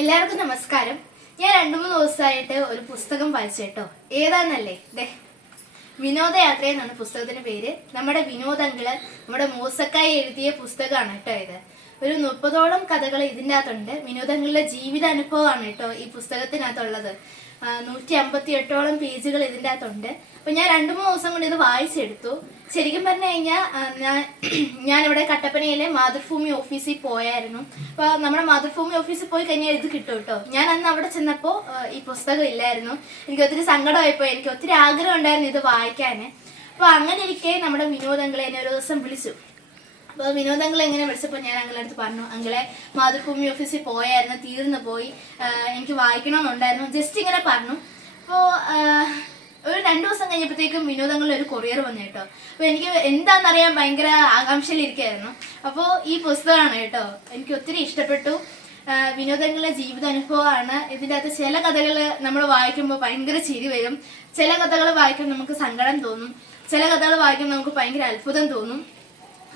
എല്ലാവർക്കും നമസ്കാരം. ഞാൻ 2-3 ദിവസമായിട്ട് ഒരു പുസ്തകം വായിച്ചു കേട്ടോ. ഏതാന്നല്ലേ? വിനോദയാത്ര എന്നാണ് പുസ്തകത്തിന്റെ പേര്. നമ്മുടെ വിനോദങ്ങള് നമ്മുടെ മൂസക്കായി എഴുതിയ പുസ്തകമാണ് കേട്ടോ ഇത്. ഒരു 30ഓളം കഥകൾ ഇതിൻ്റെ അകത്തുണ്ട്. വിനോദങ്ങളിലെ ജീവിതാനുഭവമാണ് കേട്ടോ ഈ പുസ്തകത്തിനകത്തുള്ളത്. 158ഓളം പേജുകൾ ഇതിൻ്റെ അകത്തുണ്ട്. അപ്പൊ ഞാൻ 2-3 ദിവസം കൊണ്ട് ഇത് വായിച്ചെടുത്തു. ശരിക്കും പറഞ്ഞു കഴിഞ്ഞാൽ ഞാനിവിടെ കട്ടപ്പനയിലെ മാതൃഭൂമി ഓഫീസിൽ പോയായിരുന്നു. അപ്പൊ നമ്മുടെ മാതൃഭൂമി ഓഫീസിൽ പോയി കഴിഞ്ഞാൽ ഇത് കിട്ടും കേട്ടോ. ഞാൻ അന്ന് അവിടെ ചെന്നപ്പോൾ ഈ പുസ്തകം ഇല്ലായിരുന്നു. എനിക്ക് ഒത്തിരി സങ്കടമായിപ്പോയി. എനിക്ക് ഒത്തിരി ആഗ്രഹം ഉണ്ടായിരുന്നു ഇത് വായിക്കാൻ. അപ്പൊ അങ്ങനെ ഇരിക്കെ നമ്മുടെ വിനോദങ്ങളെ എന്നെ ഒരു ദിവസം വിളിച്ചു. അപ്പോൾ വിനോദങ്ങൾ എങ്ങനെ വിളിച്ചപ്പോൾ ഞാൻ അങ്ങളെ അടുത്ത് പറഞ്ഞു, അങ്ങളെ മാതൃഭൂമി ഓഫീസിൽ പോയായിരുന്നു, തീർന്നു പോയി, എനിക്ക് വായിക്കണമെന്നുണ്ടായിരുന്നു, ജസ്റ്റ് ഇങ്ങനെ പറഞ്ഞു. അപ്പോൾ ഒരു 2 ദിവസം കഴിഞ്ഞപ്പോഴത്തേക്കും വിനോദങ്ങളിൽ ഒരു കൊറിയർ വന്നു കേട്ടോ. അപ്പോൾ എനിക്ക് എന്താണെന്നറിയാൻ ഭയങ്കര ആകാംക്ഷയിലിരിക്കുകയായിരുന്നു. അപ്പോൾ ഈ പുസ്തകമാണ് കേട്ടോ, എനിക്ക് ഒത്തിരി ഇഷ്ടപ്പെട്ടു. വിനോദങ്ങളിലെ ജീവിതാനുഭവമാണ്. ഇതിൻ്റെ അകത്ത് ചില കഥകൾ നമ്മൾ വായിക്കുമ്പോൾ ഭയങ്കര ചിരി വരും, ചില കഥകൾ വായിക്കുമ്പോൾ നമുക്ക് സങ്കടം തോന്നും, ചില കഥകൾ വായിക്കുമ്പോൾ നമുക്ക് ഭയങ്കര അത്ഭുതം തോന്നും.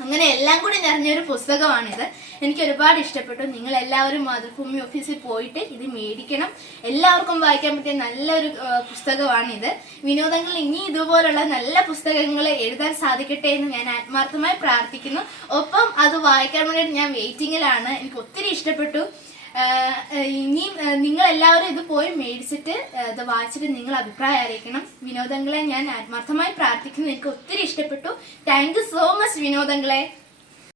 അങ്ങനെ എല്ലാം കൂടി നിറഞ്ഞൊരു പുസ്തകമാണിത്. എനിക്ക് ഒരുപാട് ഇഷ്ടപ്പെട്ടു. നിങ്ങൾ എല്ലാവരും മാതൃഭൂമി ഓഫീസിൽ പോയിട്ട് ഇത് മേടിക്കണം. എല്ലാവർക്കും വായിക്കാൻ പറ്റിയ നല്ലൊരു പുസ്തകമാണിത്. വിനോദങ്ങൾ ഇനി ഇതുപോലുള്ള നല്ല പുസ്തകങ്ങൾ എഴുതാൻ സാധിക്കട്ടെ എന്ന് ഞാൻ ആത്മാർത്ഥമായി പ്രാർത്ഥിക്കുന്നു. ഒപ്പം അത് വായിക്കാൻ വേണ്ടിയിട്ട് ഞാൻ വെയിറ്റിങ്ങിലാണ്. എനിക്ക് ഒത്തിരി ഇഷ്ടപ്പെട്ടു. ഇനിയും നിങ്ങൾ എല്ലാവരും ഇത് പോയി മേടിച്ചിട്ട് ഇത് വായിച്ചിട്ട് നിങ്ങൾ അഭിപ്രായം അറിയിക്കണം. വിനോദങ്ങളെ ഞാൻ ആത്മാർത്ഥമായി പ്രാർത്ഥിക്കുന്നു. എനിക്ക് ഒത്തിരി ഇഷ്ടപ്പെട്ടു. താങ്ക് യു സോ മച്ച് വിനോദങ്ങളെ.